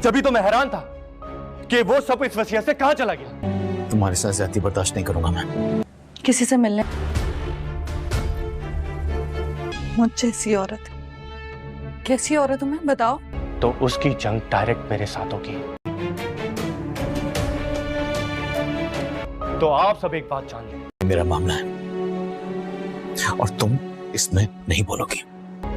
जभी तो मैं हैरान था कि वो सब इस वसीयत से कहां चला गया। तुम्हारे साथ ज्यादती बर्दाश्त नहीं करूंगा मैं। किसी से मिलने मुझ जैसी औरत। कैसी औरत हूं मैं, बताओ। तो उसकी जंग डायरेक्ट मेरे साथ होगी। तो आप सब एक बात जान लें, मेरा मामला है और तुम इसमें नहीं बोलोगी।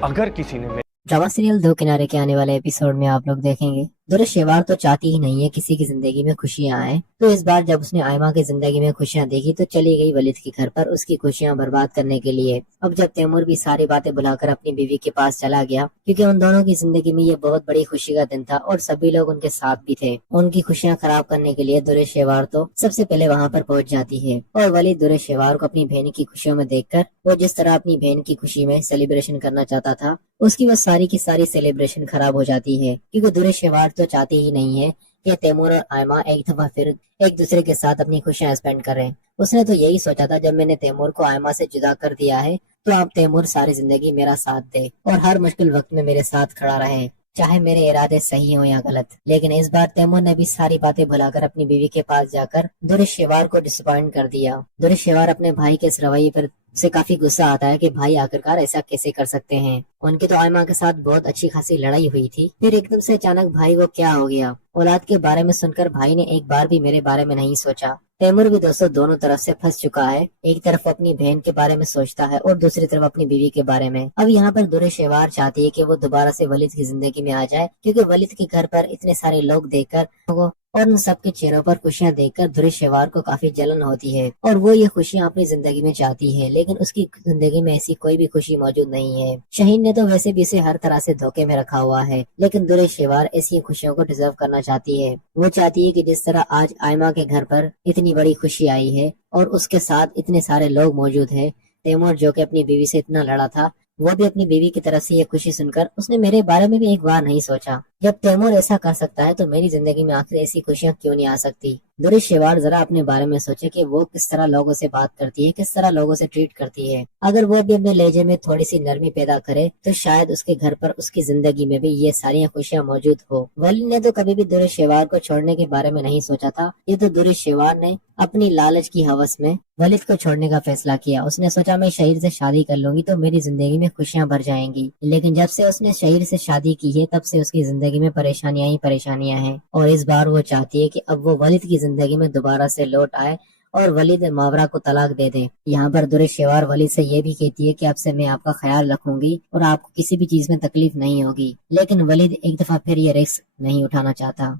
अगर किसी ने ड्रामा सीरियल दो किनारे के आने वाले एपिसोड में आप लोग देखेंगे दुर्र शेवार तो चाहती ही नहीं है किसी की जिंदगी में खुशियां आए। तो इस बार जब उसने आयमा की जिंदगी में खुशियां देखी तो चली गई वलिद के घर पर उसकी खुशियां बर्बाद करने के लिए। अब जब तैमूर भी सारी बातें भुलाकर अपनी बीवी के पास चला गया, क्योंकि उन दोनों की जिंदगी में ये बहुत बड़ी खुशी का दिन था और सभी लोग उनके साथ भी थे। उनकी खुशियां खराब करने के लिए दुर्र शेवार तो सबसे पहले वहाँ पर पहुँच जाती है और वलिद दुर्र शेवार को अपनी बहन की खुशियों में देखकर वो जिस तरह अपनी बहन की खुशी में सेलिब्रेशन करना चाहता था उसकी वो सारी की सारी सेलिब्रेशन खराब हो जाती है, क्योंकि दुर्र शेवार तो चाहती ही नहीं है कि तैमूर और आयमा एक दफा फिर एक दूसरे के साथ अपनी खुशियां स्पेंड करें। उसने तो यही सोचा था जब मैंने तैमूर को आयमा से जुदा कर दिया है तो अब तैमूर सारी जिंदगी मेरा साथ दे और हर मुश्किल वक्त में मेरे साथ खड़ा रहे, चाहे मेरे इरादे सही हो या गलत। लेकिन इस बार तैमूर ने भी सारी बातें भुलाकर अपनी बीवी के पास जाकर दुर्र शेवार को डिसअपॉइंट कर दिया। दुर्र शेवार अपने भाई के इस रवैये पर से काफी गुस्सा आता है कि भाई आखिरकार ऐसा कैसे कर सकते हैं। उनकी तो आयमा के साथ बहुत अच्छी खासी लड़ाई हुई थी, फिर एकदम से अचानक भाई को क्या हो गया। औलाद के बारे में सुनकर भाई ने एक बार भी मेरे बारे में नहीं सोचा। तैमूर भी दोस्तों दोनों तरफ से फंस चुका है, एक तरफ अपनी बहन के बारे में सोचता है और दूसरी तरफ अपनी बीवी के बारे में। अब यहाँ पर दुर्र शेवार चाहती है कि वो दोबारा से वलिद की जिंदगी में आ जाए, क्योंकि वलिद के घर पर इतने सारे लोग देखकर और उन सबके चेहरों पर खुशियां देखकर दुर्र शेवार को काफी जलन होती है और वो ये खुशियां अपनी जिंदगी में चाहती है, लेकिन उसकी जिंदगी में ऐसी कोई भी खुशी मौजूद नहीं है। शहीन ने तो वैसे भी इसे हर तरह से धोखे में रखा हुआ है, लेकिन दुर्र शेवार ऐसी खुशियों को डिजर्व करना चाहती है। वो चाहती है कि जिस तरह आज आयमा के घर पर इतनी बड़ी खुशी आई है और उसके साथ इतने सारे लोग मौजूद है, तैमूर जो कि अपनी बीवी से इतना लड़ा था वो भी अपनी बीवी की तरफ से ये खुशी सुनकर उसने मेरे बारे में भी एक बार नहीं सोचा। जब तैमूर ऐसा कर सकता है तो मेरी जिंदगी में आखिर ऐसी खुशियां क्यों नहीं आ सकती। दुर्र शेवार जरा अपने बारे में सोचे कि वो किस तरह लोगों से बात करती है, किस तरह लोगों से ट्रीट करती है। अगर वो भी अपने लहजे में थोड़ी सी नरमी पैदा करे तो शायद उसके घर पर उसकी जिंदगी में भी ये सारी खुशियां मौजूद हो। वली ने तो कभी भी दुर्र शेवार को छोड़ने के बारे में नहीं सोचा था। ये तो दुर्र शेवार ने अपनी लालच की हवस में वलिद को छोड़ने का फैसला किया। उसने सोचा मैं शहीर से शादी कर लूंगी तो मेरी जिंदगी में खुशियां भर जाएंगी, लेकिन जब से उसने शहीर से शादी की है तब से उसकी जिंदगी में परेशानियां ही परेशानियां हैं। और इस बार वो चाहती है कि अब वो वलिद की जिंदगी में दोबारा से लौट आए और वलिद मावरा को तलाक दे दे। यहाँ पर दुर्र शेवार वलिद से ये भी कहती है कि अब से मैं आपका ख्याल रखूंगी और आपको किसी भी चीज में तकलीफ नहीं होगी, लेकिन वलिद एक दफा फिर ये रिस्क नहीं उठाना चाहता।